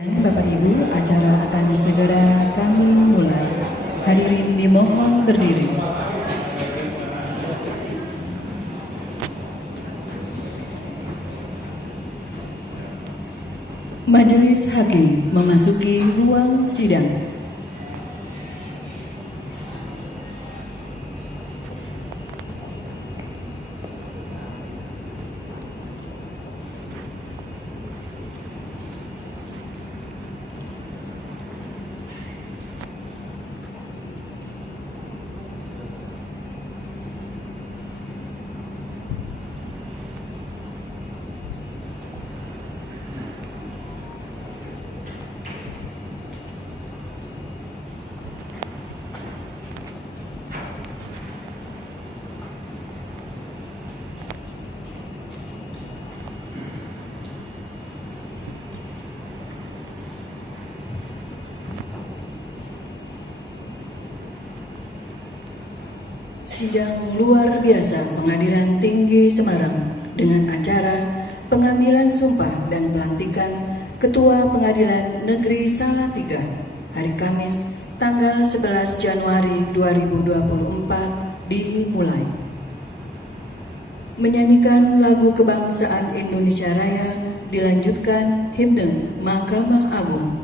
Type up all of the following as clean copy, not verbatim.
Bapak Ibu, acara akan segera kami mulai. Hadirin dimohon berdiri. Majelis Hakim memasuki ruang sidang. Sidang luar biasa Pengadilan Tinggi Semarang dengan acara pengambilan sumpah dan pelantikan Ketua Pengadilan Negeri Salatiga hari Kamis tanggal 11 Januari 2024 dimulai. Menyanyikan lagu kebangsaan Indonesia Raya dilanjutkan himne Mahkamah Agung.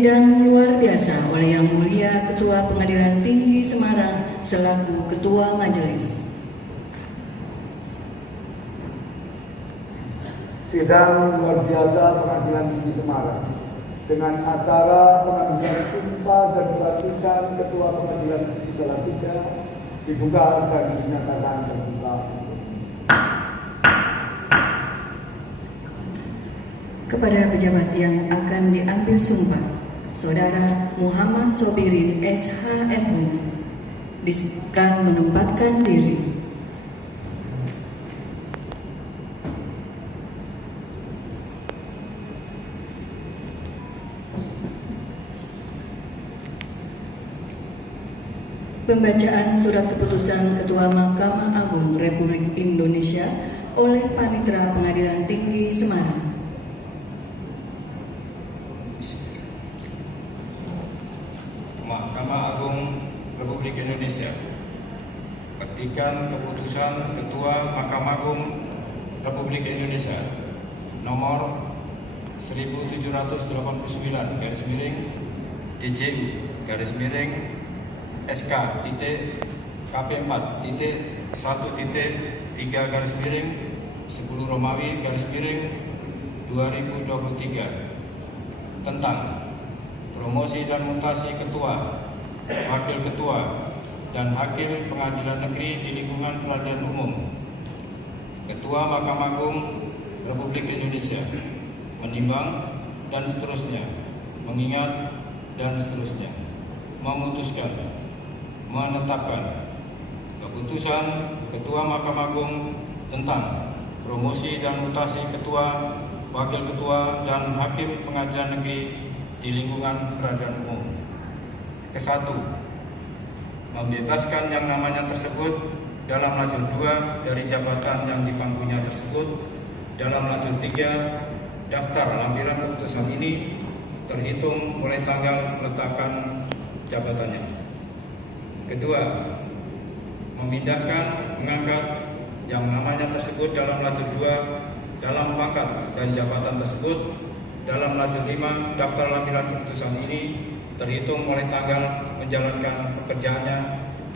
sidang luar biasa oleh Yang Mulia Ketua Pengadilan Tinggi Semarang selaku Ketua Majelis. Sidang luar biasa Pengadilan Tinggi Semarang dengan acara pengambilan sumpah dan pelantikan Ketua Pengadilan Tinggi Salatiga dibuka dan dinyatakan terbuka. Kepada pejabat yang akan diambil sumpah, Saudara Muhammad Sobirin SHMU disilakan menempatkan diri. Pembacaan Surat Keputusan Ketua Mahkamah Agung Republik Indonesia oleh Panitera Pengadilan Tinggi Semarang. Mahkamah Agung Republik Indonesia. Petikan Keputusan Ketua Mahkamah Agung Republik Indonesia nomor 1789 DJU SK KP4 1.3 10 Romawi 2023 tentang promosi dan mutasi ketua, wakil ketua, dan hakim pengadilan negeri di lingkungan peradilan umum. Ketua Mahkamah Agung Republik Indonesia menimbang dan seterusnya, mengingat dan seterusnya, memutuskan, menetapkan keputusan Ketua Mahkamah Agung tentang promosi dan mutasi ketua, wakil ketua, dan hakim pengadilan negeri di lingkungan peradilan umum. Kesatu, membebaskan yang namanya tersebut dalam lajur 2 dari jabatan yang dipangkunya tersebut. Dalam lajur 3, daftar lampiran keputusan ini terhitung mulai tanggal meletakkan jabatannya. Kedua, memindahkan, mengangkat yang namanya tersebut dalam lajur 2 dalam pangkat dan jabatan tersebut. Dalam lajur 5, daftar lampiran keputusan ini terhitung mulai tanggal menjalankan pekerjaannya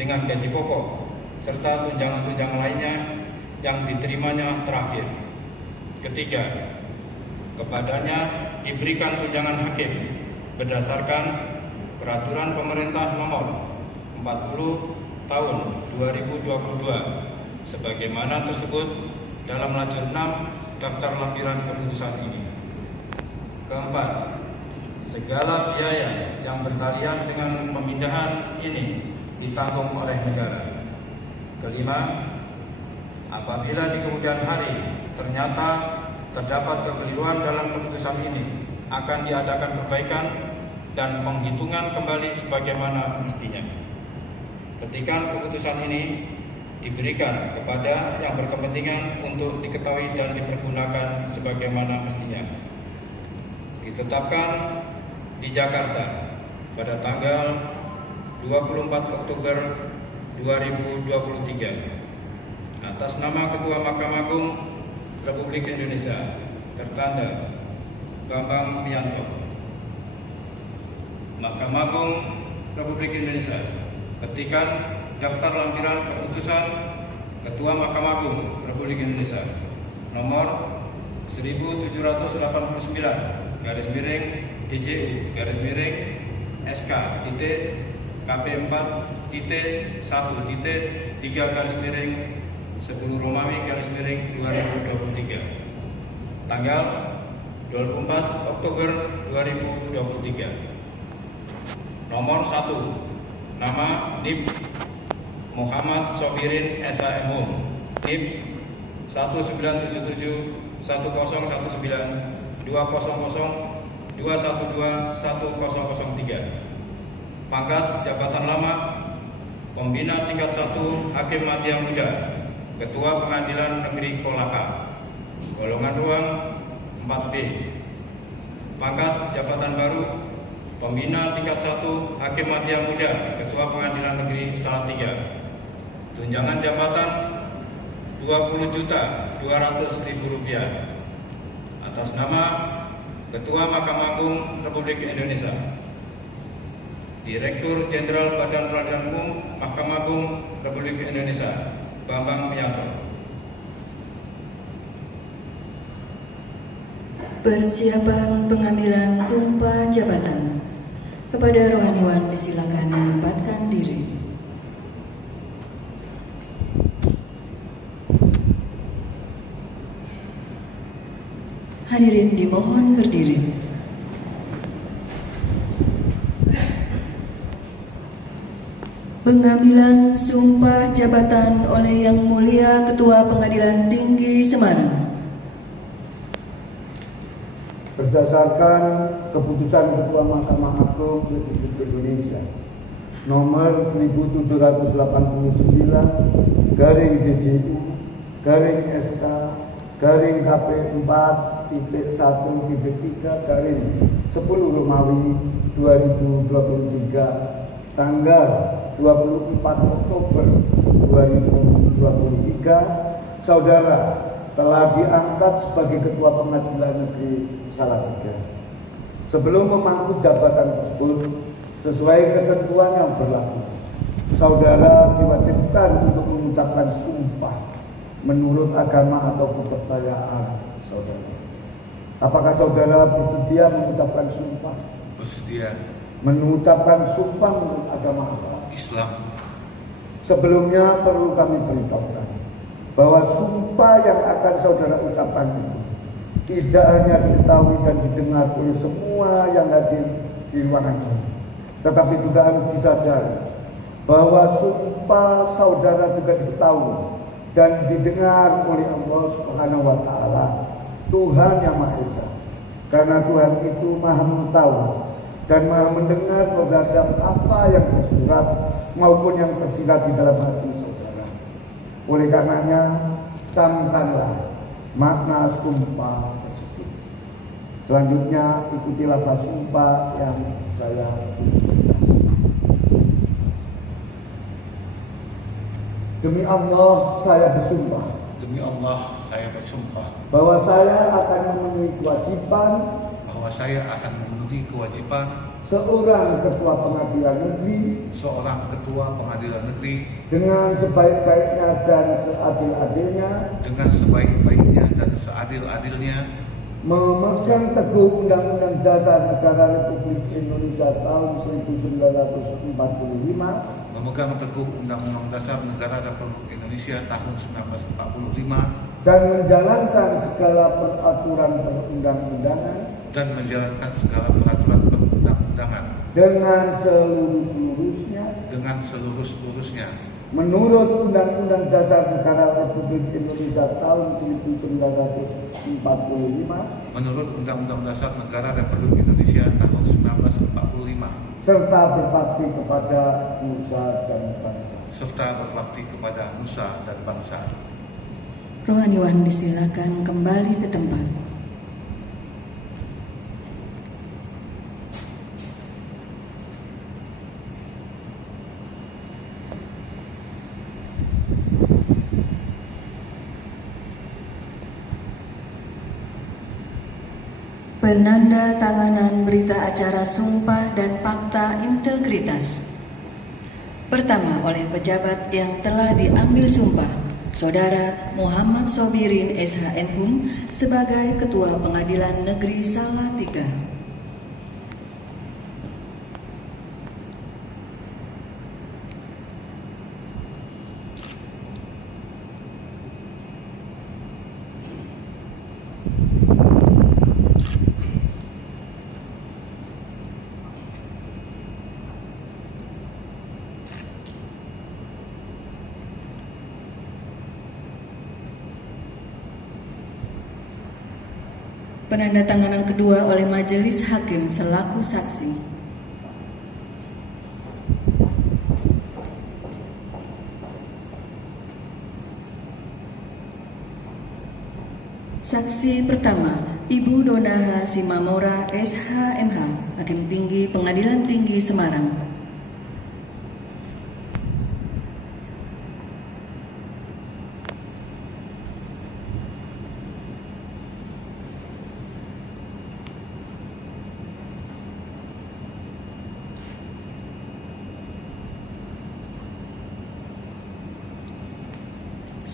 dengan gaji pokok serta tunjangan-tunjangan lainnya yang diterimanya terakhir. Ketiga, kepadanya diberikan tunjangan hakim berdasarkan Peraturan Pemerintah Nomor 40 Tahun 2022 sebagaimana tersebut dalam lajur 6 daftar lampiran keputusan ini. Keempat, segala biaya yang bertalian dengan pemindahan ini ditanggung oleh negara. Kelima, apabila di kemudian hari ternyata terdapat kekeliruan dalam keputusan ini, akan diadakan perbaikan dan penghitungan kembali sebagaimana mestinya. Petikan keputusan ini diberikan kepada yang berkepentingan untuk diketahui dan dipergunakan sebagaimana mestinya. Ditetapkan di Jakarta pada tanggal 24 Oktober 2023 atas nama Ketua Mahkamah Agung Republik Indonesia tertanda Bambang Wiyanto. Mahkamah Agung Republik Indonesia, petikan daftar lampiran keputusan Ketua Mahkamah Agung Republik Indonesia nomor 1789 DJU SK KP4 1.3 10 Romawi 2023 tanggal 24 Oktober 2023. Nomor 1, nama NIP Muhammad Sobirin SHMU, NIP 1977 1019 200 212 1003. Pangkat jabatan lama Pembina tingkat 1 Hakim Madya Muda, Ketua Pengadilan Negeri Kolaka, golongan ruang 4B. Pangkat jabatan baru Pembina tingkat 1 Hakim Madya Muda, Ketua Pengadilan Negeri Salatiga. Tunjangan jabatan Rp20.200.000 atas nama Ketua Mahkamah Agung Republik Indonesia Direktur Jenderal Badan Peradilan Umum Mahkamah Agung Republik Indonesia, Bambang Wiyanto. Persiapan pengambilan sumpah jabatan. Kepada rohaniwan disilakan menempatkan diri. Hadirin dimohon berdiri. Pengambilan sumpah jabatan oleh Yang Mulia Ketua Pengadilan Tinggi Semarang. Berdasarkan keputusan Ketua Mahkamah Agung Republik Indonesia nomor 1789 garing DJU garing SK garing KP 4.1.3 garing 10 Romawi 2023 tanggal 24 Oktober 2023, saudara telah diangkat sebagai Ketua Pengadilan Negeri Salatiga. Sebelum memangku jabatan tersebut, sesuai ketentuan yang berlaku, saudara diwajibkan untuk mengucapkan sumpah menurut agama atau kepercayaan saudara. Apakah saudara bersedia mengucapkan sumpah? Bersedia. Mengucapkan sumpah menurut agama apa? Islam. Sebelumnya perlu kami beritahukan bahwa sumpah yang akan saudara ucapkan itu tidak hanya diketahui dan didengar oleh semua yang hadir di ruangan ini, tetapi juga harus disadari bahwa sumpah saudara juga diketahui dan didengar oleh Allah Subhanahu wa Ta'ala, Tuhan yang Maha Esa. Karena Tuhan itu Maha mengetahui dan Maha mendengar terhadap apa yang tersurat maupun yang tersirat di dalam hati saudara. Oleh karenanya, camkanlah makna sumpah tersebut. Selanjutnya, ikuti lafaz sumpah yang saya ucapkan. Demi Allah, saya bersumpah. Demi Allah, saya bersumpah Bahwa saya akan memenuhi kewajiban bahwa saya akan memenuhi kewajiban seorang ketua pengadilan negeri seorang ketua pengadilan negeri dengan sebaik-baiknya dan seadil-adilnya, dengan sebaik-baiknya dan seadil-adilnya, memegang teguh Undang-Undang Dasar Negara Republik Indonesia tahun 1945 memegang teguh Undang-Undang Dasar Negara Republik Indonesia tahun 1945 dan menjalankan segala peraturan perundang-undangan dan menjalankan segala peraturan perundang-undangan dengan seluruh-seluruhnya dengan seluruh-seluruhnya menurut Undang-Undang Dasar Negara Republik Indonesia tahun 1945 menurut Undang-Undang Dasar Negara Republik Indonesia tahun 1945 serta berbakti kepada nusa dan bangsa. Rohaniwan disilakan kembali ke tempat. Penanda tanganan berita acara sumpah dan fakta integritas. Pertama, oleh pejabat yang telah diambil sumpah, Saudara Muhammad Sobirin SHMhum sebagai Ketua Pengadilan Negeri Salatiga. Penandatanganan kedua oleh Majelis Hakim selaku saksi. Saksi pertama, Ibu Dona Simamora SHMH, Hakim Tinggi Pengadilan Tinggi Semarang.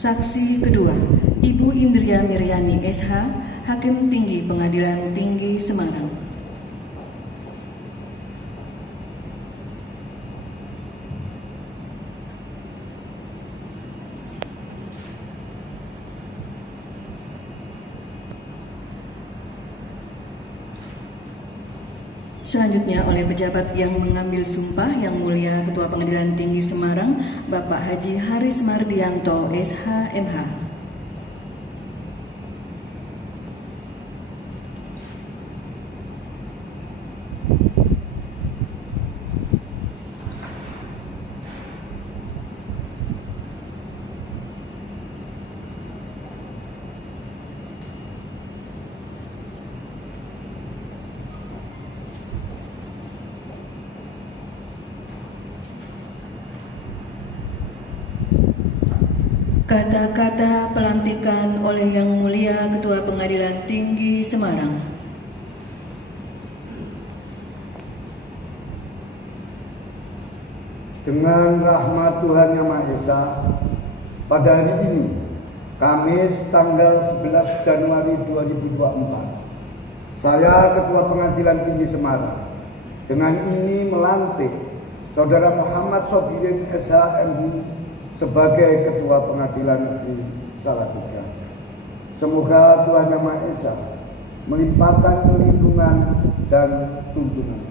Saksi kedua, Ibu Indria Miryani SH, Hakim Tinggi Pengadilan Tinggi Semarang. Selanjutnya oleh pejabat yang mengambil sumpah Yang Mulia Ketua Pengadilan Tinggi Semarang, Bapak Haji Haris Mardianto SH MH. Kata-kata pelantikan oleh Yang Mulia Ketua Pengadilan Tinggi Semarang. Dengan rahmat Tuhan Yang Maha Esa, pada hari ini, Kamis tanggal 11 Januari 2024, saya Ketua Pengadilan Tinggi Semarang dengan ini melantik Saudara Muhammad Sobirin SH MH sebagai Ketua Pengadilan Negeri Salatiga. Semoga Tuhan Yang Maha Esa melimpahkan perlindungan dan tuntunan.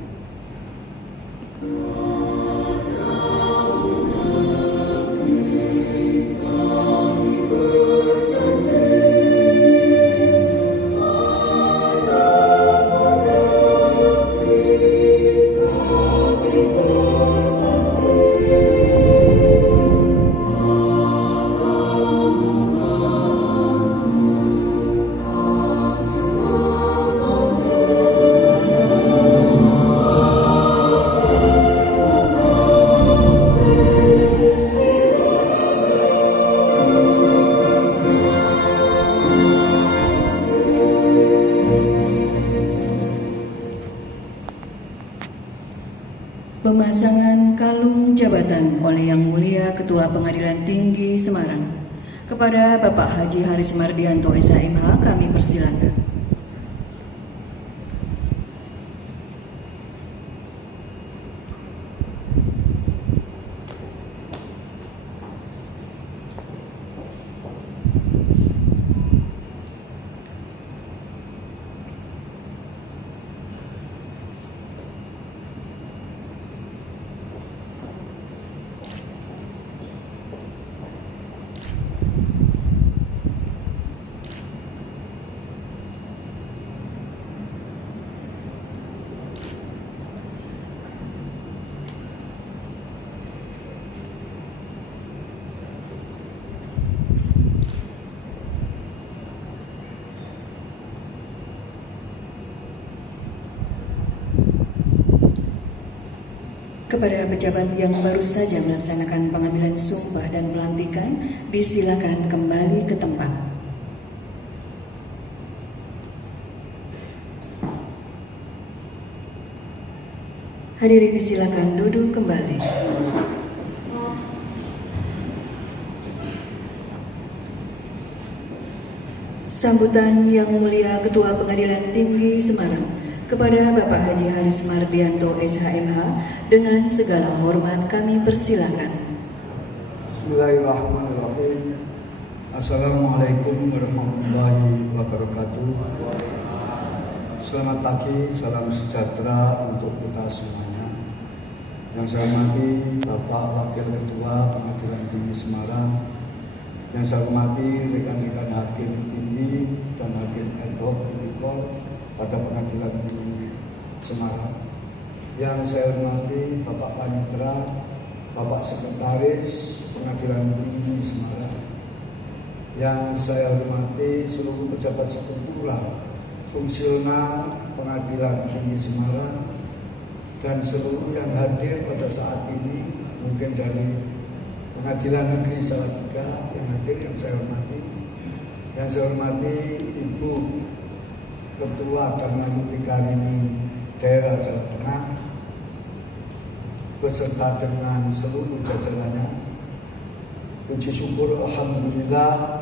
Pemasangan kalung jabatan oleh Yang Mulia Ketua Pengadilan Tinggi Semarang. Kepada Bapak Haji Haris Mardianto SHMH kami persilakan. Kepada pejabat yang baru saja melaksanakan pengambilan sumpah dan pelantikan, disilakan kembali ke tempat. Hadirin disilakan duduk kembali. Sambutan Yang Mulia Ketua Pengadilan Tinggi Semarang kepada Bapak Haji Haris Mardianto SHMH dengan segala hormat kami persilakan. Bismillahirrahmanirrahim. Assalamualaikum warahmatullahi wabarakatuh. Selamat pagi, salam sejahtera untuk kita semuanya. Yang saya hormati Bapak Wakil Ketua Pengadilan Tinggi Semarang, yang saya hormati rekan-rekan hakim tinggi dan hakim ad hoc tipikor pada Pengadilan Tinggi Semarang. Yang saya hormati Bapak Panitera, Bapak Sekretaris Pengadilan Tinggi Semarang. Yang saya hormati seluruh pejabat struktural fungsional Pengadilan Tinggi Semarang dan seluruh yang hadir pada saat ini, mungkin dari Pengadilan Negeri Salatiga yang hadir, yang saya hormati. Yang saya hormati Ibu Ketua Dharma Yukti Karini Daerah Jawa Tengah beserta dengan seluruh jajarannya. Puji syukur alhamdulillah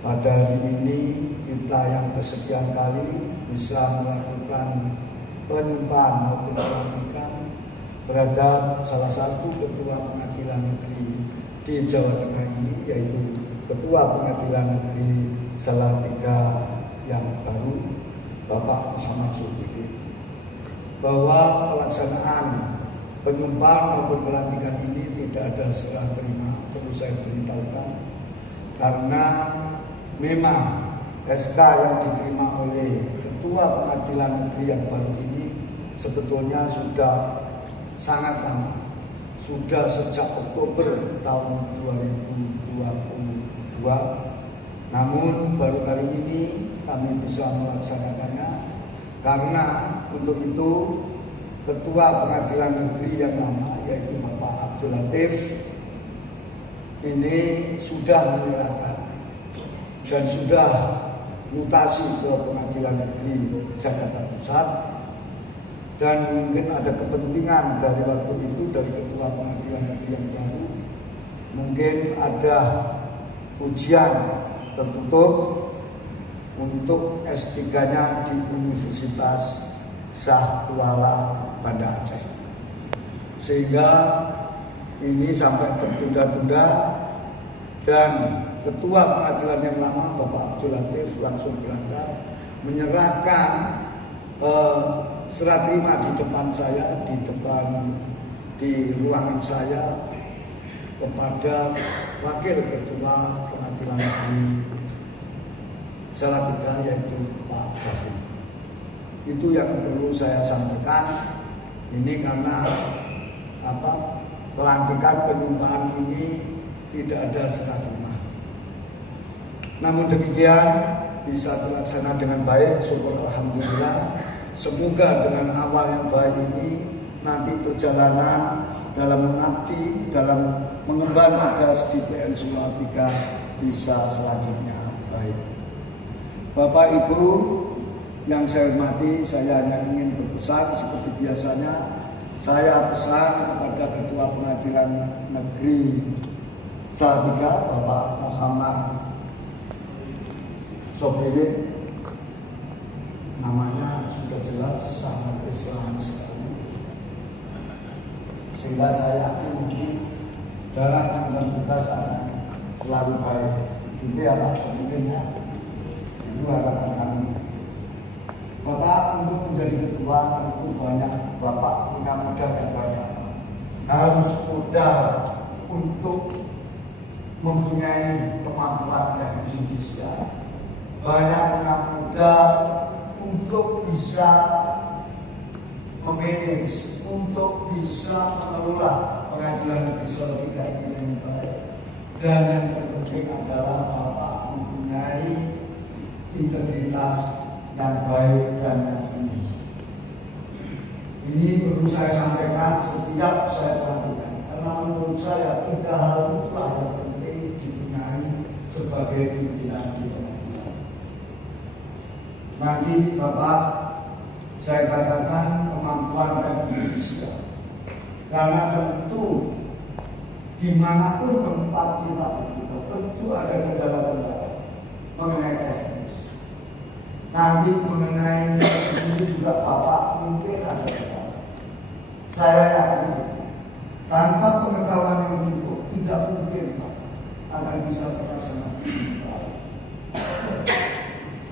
pada hari ini kita yang kesekian kali bisa melakukan penumpahan maupun pelantikan terhadap salah satu ketua pengadilan negeri di Jawa Tengah ini, yaitu Ketua Pengadilan Negeri Salatiga yang baru, Bapak Muhammad Zulkifli. Bahwa pelaksanaan penumpahan maupun pelantikan ini tidak ada serah terima, perlu saya beritahukan, karena memang SK yang diterima oleh Ketua Pengadilan Negeri yang baru ini sebetulnya sudah sangat lama, sudah sejak Oktober tahun 2022. Namun baru kali ini kami bisa melaksanakannya, karena untuk itu Ketua Pengadilan Negeri yang lama, yaitu Bapak Abdul Latif, ini sudah menyerahkan dan sudah mutasi ke Pengadilan Negeri Jakarta Pusat, dan mungkin ada kepentingan dari waktu itu dari Ketua Pengadilan Negeri yang baru, mungkin ada ujian tertutup untuk S3-nya di Universitas Shah Kuala Banda Aceh, sehingga ini sampai tertunda-tunda, dan Ketua Pengadilan yang lama Bapak Abdul Latif langsung berangkat menyerahkan serah terima di depan saya, di ruangan saya, kepada Wakil Ketua Pengadilan Negeri Salatiga, yaitu Pak David. Itu yang perlu saya sampaikan. Ini karena pelantikan penumpahan ini tidak ada serah terima. Namun demikian bisa terlaksana dengan baik, syukur alhamdulillah. Semoga dengan awal yang baik ini nanti perjalanan dalam mengabdi, dalam mengemban tugas di PN Salatiga bisa selanjutnya baik. Bapak Ibu yang saya hormati, saya hanya ingin berpesan seperti biasanya. Saya pesan kepada Ketua Pengadilan Negeri Salatiga, Bapak Muhammad Sobiri, namanya sudah jelas sangat Islami sekali, sehingga saya yakin nanti dalam tanggung tugas akan selalu baik. Itu ya Pak, mungkinnya itu harapan kami. Bapak untuk menjadi ketua tentu banyak, Bapak punya modal yang banyak, harus modal untuk mempunyai kemampuan teknis judisial, banyak punya modal untuk bisa memanage, untuk bisa mengelola Pengadilan Negeri Salatiga ini dengan baik. Dan yang terpenting adalah Bapak mempunyai integritas yang baik dan yang tinggi. Ini perlu saya sampaikan setiap saya perhatikan, karena menurut saya 3 hal itulah yang penting dipunyai sebagai pimpinan di pengadilan. Nanti Bapak, saya katakan kemampuan teknis judisial, karena tentu dimanapun tempat kita bertugas tentu ada kendala-kendala mengenai teknis. Nanti mengenai institusi juga Bapak mungkin ada kendala. Saya yakin tanpa pengetahuan yang cukup tidak mungkin Pak akan bisa terlaksana.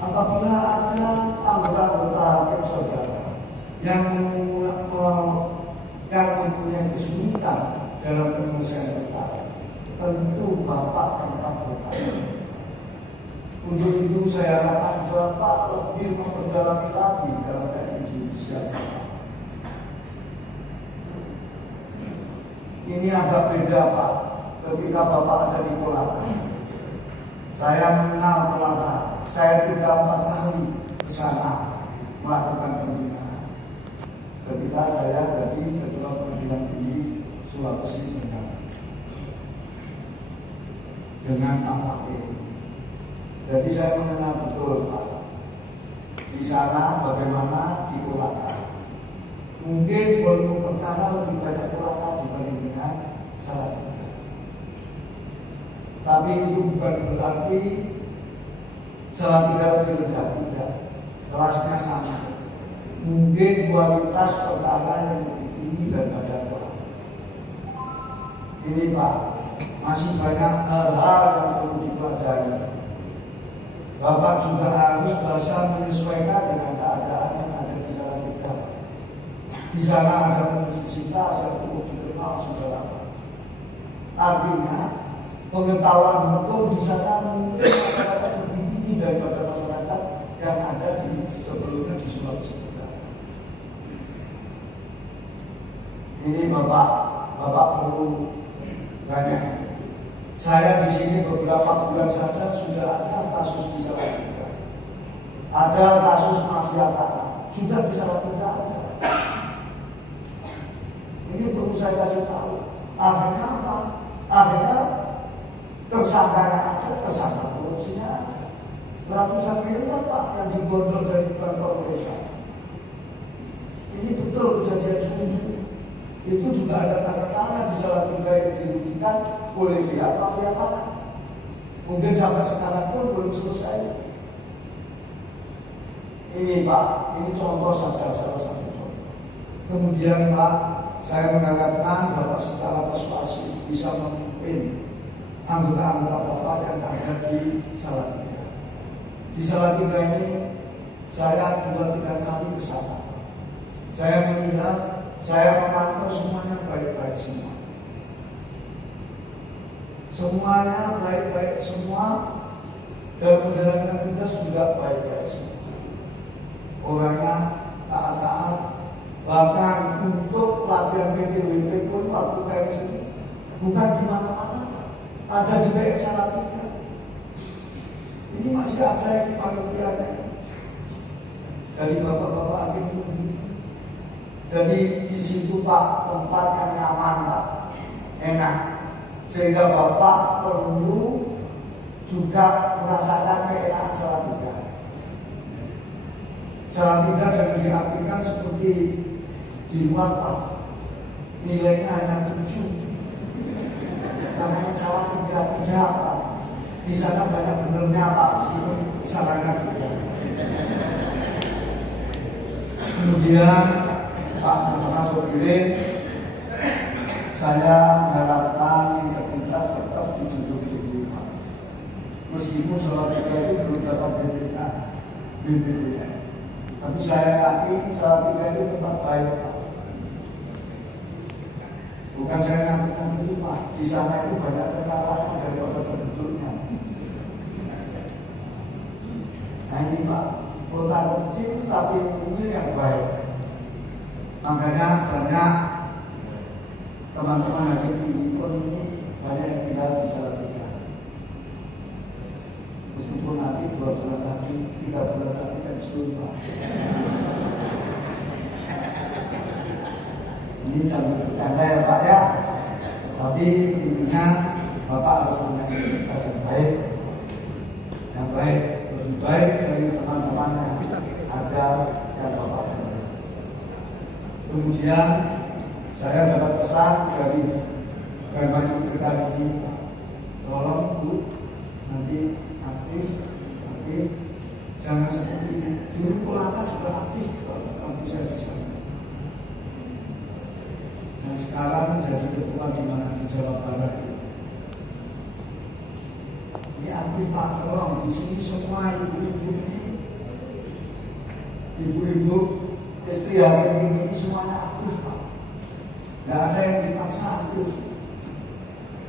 Apabila ada anggota-anggota hakim saudara yang mempunyai kesulitan dalam penyelesaian perkara, tentu Bapak tempat bertanya. Untuk itu saya harapkan Bapak lebih memperdalam lagi dalam teknis judisial. Ini agak beda Pak, ketika Bapak ada di Kolaka. Saya mengenal Kolaka, saya tidak 4 kali ke sana melakukan pembinaan. Ketika saya jadi Ketua Pengadilan Tinggi Sulawesi Tenggara dengan Pak Pakir. Jadi saya mengenal betul Pak di sana bagaimana di Kolaka. Mungkin volume perkara lebih banyak Kolaka dibanding dengan Salatiga. Tapi itu bukan berarti Salatiga lebih rendah, tidak. Kelasnya sama. Mungkin kualitas perkara yang lebih tinggi daripada kualitas. Ini Pak, masih banyak hal-hal yang perlu dipelajari. Bapak juga harus bisa menyesuaikan dengan keadaan yang ada di Salatiga. Di sana ada universitas yang cukup dikenal saudara. Artinya pengetahuan hukum di sana mungkin masyarakat lebih tinggi daripada masyarakat yang ada di sebelumnya di Sulawesi Tenggara. Ini Bapak perlu banyak. Saya di sini beberapa bulan saja sudah ada kasus di Salatiga. Ada kasus mafia tanah juga di Salatiga ada. Ini perlu saya kasih tahu. Akhirnya apa? Akhirnya tersangkanya ada, tersangka korupsinya ada. Ratusan miliar Pak yang dibondol dari bank mereka. Ini betul kejadian sungguh. Itu juga ada tanda-tanda di Salatiga yang dirugikan oleh pihak mafia tanah. Mungkin sampai sekarang pun belum selesai. Ini Pak, ini contoh saja salah satu contoh. Kemudian Pak, saya mengharapkan Bapak secara persuasif bisa memimpin anggota-anggota Bapak yang ada di Salatiga. Di Salatiga ini saya 2-3 kali ke sana. Saya melihat, saya memantau semuanya baik-baik semua. Semuanya baik-baik semua, dan menjalankan tugas juga baik-baik semua. Orangnya taat-taat, bahkan untuk latihan PPWP pun waktu kayak sini bukan di mana-mana, ada di PX Salatiga. Ini masih ada yang panitianya dari bapak-bapak hakim. Jadi di situ Pak tempat yang nyaman Pak, enak, sehingga Bapak perlu juga merasakan keenakan Salatiga. Salatiga jangan diartikan seperti di luar Pak, nilainya hanya 7. Namanya Salatiga Pak. Di sana banyak benernya Pak, meskipun salahnya juga. Kemudian Pak Muhammad Sobirin, saya mengharapkan integritas tetap dijunjung tinggi Pak. Meskipun Salatiga itu belum dapat BPK, tapi saya yakin Salatiga itu tetap baik Pak. Bukan saya ngaku-ngaku Pak, di sana itu banyak perkara daripada penduduknya. Nah ini Pak, kota kecil tapi umumnya yang baik. Makanya banyak teman-teman hakim tinggi pun ini banyak yang tinggal di Salatiga. Meskipun nanti 2 bulan lagi, 3 bulan lagi kan sebelum Pak. Ini sambil bercanda ya Pak ya. Tapi intinya Bapak harus punya integritas yang baik. Yang baik, lebih baik dari teman-teman yang ada yang Bapak punya. Kemudian saya dapat pesan dari Bapak kali ini, Pak. Tolong Bu, nanti aktif, jangan seperti dulu Kolaka juga aktif kalau saya di sana. Dan sekarang menjadi ketua di mana di Jawa Barat. Ini aktif Pak, tolong di sini semua ibu-ibu ini, ibu-ibu istri hakim ini semuanya aktif Pak. Tidak ada yang dipaksa aktif.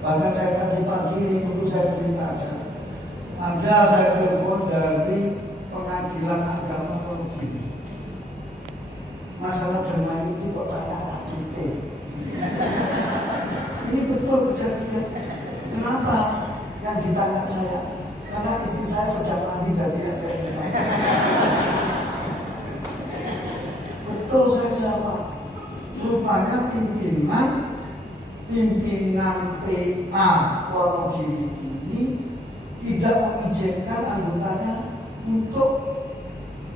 Bahkan saya tadi pagi ini perlu saya cerita aja. Ada saya telepon dari Pengadilan Agama Provinsi. Masalah jemaah itu kok tanya aktif. Ini betul kejadian. Kenapa? Yang ditanya saya, karena istri saya sedang mandi jadi saya ditanya. Betul saya jawab. Rupanya pimpinan PA Wonogiri ini tidak mengizinkan anggotanya untuk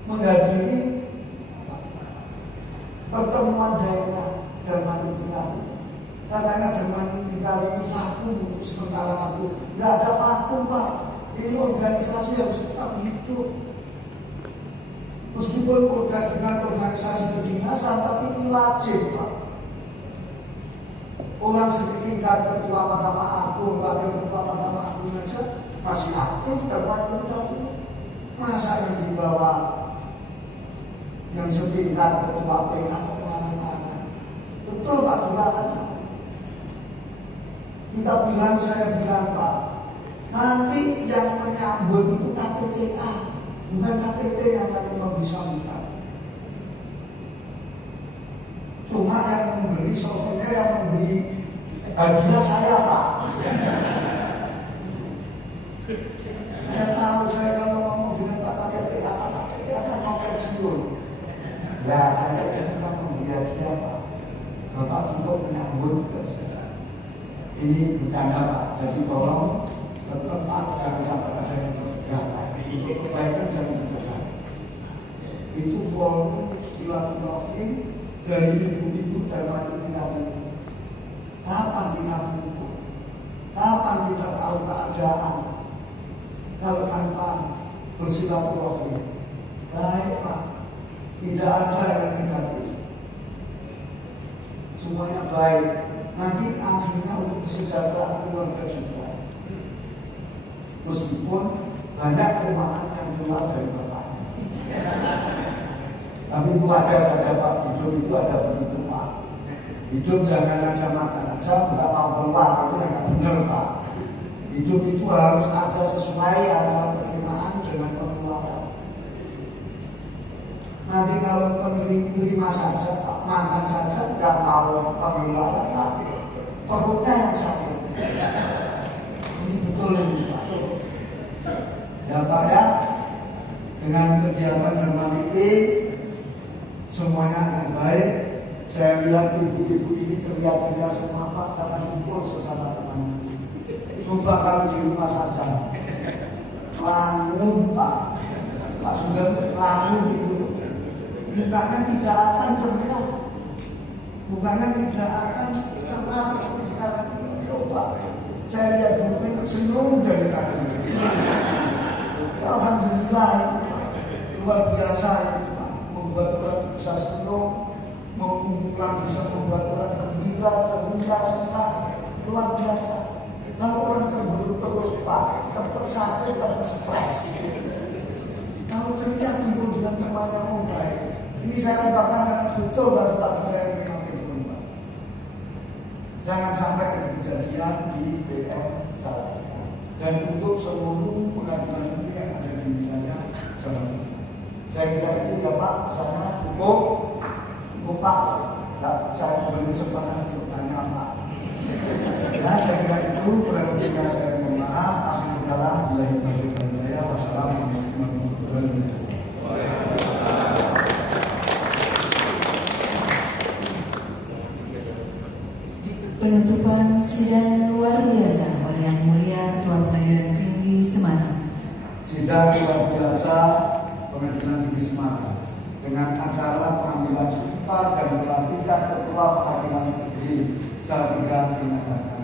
menghadiri pertemuan daerah dan manipulasi. Katanya zaman tinggal itu vakum sementara waktu. Nggak ada vakum Pak. Ini organisasi harus tetap hidup. Meskipun dengan organisasi kedinasan, tapi ini wajib Pak. Orang setingkat ketua Mahkamah Agung, wakil ketua Mahkamah Agung saja masih aktif dan wanita ini. Masa yang di bawah yang setingkat ketua PA betul Pak dilarang. Kita bilang, saya bilang Pak, nanti yang menyambut itu KPTA, bukan KPT yang nanti bisa. Cuma yang memberi souvenir, yang memberi hadiah saya Pak. Saya tahu, saya kalau ngomong dengan Pak KPTA akan mau pensiun. Ya saya bukan memberi hadiah Pak. Bapak untuk menyambut ke saya. Ini bercanda Pak. Jadi tolong tetap Pak, jangan sampai ada yang tercegah. Kebaikan jangan tercegah. Itu forum silaturahim dari ibu-ibu dan wanita ini. Kapan kita kumpul? Kapan kita tahu keadaan? Kalau tanpa bersilaturahim, baik Pak, tidak ada yang negatif. Semuanya baik. Nanti akhirnya untuk kesejahteraan keluarga juga. Meskipun banyak kelemahan yang keluar dari bapaknya. Tapi itu wajar saja Pak, hidup itu ada begitu Pak. Hidup jangan aja makan aja, nggak mau keluar, itu yang nggak benar Pak. Hidup itu harus ada sesuai antara penerimaan dengan pengeluaran. Nanti kalau penerima saja Pak, makan saja, nggak mau pengeluaran Pak, perutnya yang sakit. Ini betul ini Pak. Ya Pak ya, dengan kegiatan Hermaniti semuanya akan baik. Saya lihat ibu-ibu ini ceria-ceria semua Pak, karena kumpul sesama teman. Coba kalau di rumah saja, langun Pak, Pak sudah langun itu, mukanya tidak akan ceria, mukanya tidak akan cerah seperti sekarang ini. Coba saya lihat ibu senyum dari tadi. Alhamdulillah itu Pak, luar biasa itu Pak, membuat orang bisa senyum, mengumpulkan bisa membuat orang gembira, ceria, senang, luar biasa. Kalau orang cemburu terus Pak, cepat sakit, cepat stres. Kalau ceria timbul dengan temannya mau baik. Ini saya katakan karena betul dari Pak saya memang telepon Pak. Jangan sampai ada kejadian di BM Salatiga. Dan untuk seluruh pengadilan negeri yang ada di wilayah Salatiga. Saya kira itu ya Pak, sana cukup Pak. Saya beri kesempatan untuk tanya Pak. Ya, saya kira itu kurang lebihnya saya mohon maaf. Akhir kalam, billahi taufiq wal hidayah. Wassalamualaikum warahmatullahi wabarakatuh. Penutupan sidang luar biasa oleh Yang Mulia Ketua Pengadilan Tinggi Semarang. Sidang luar biasa Pengadilan Tinggi Semarang dengan acara pengambilan sumpah dan pelantikan Ketua Pengadilan Negeri Salatiga dinyatakan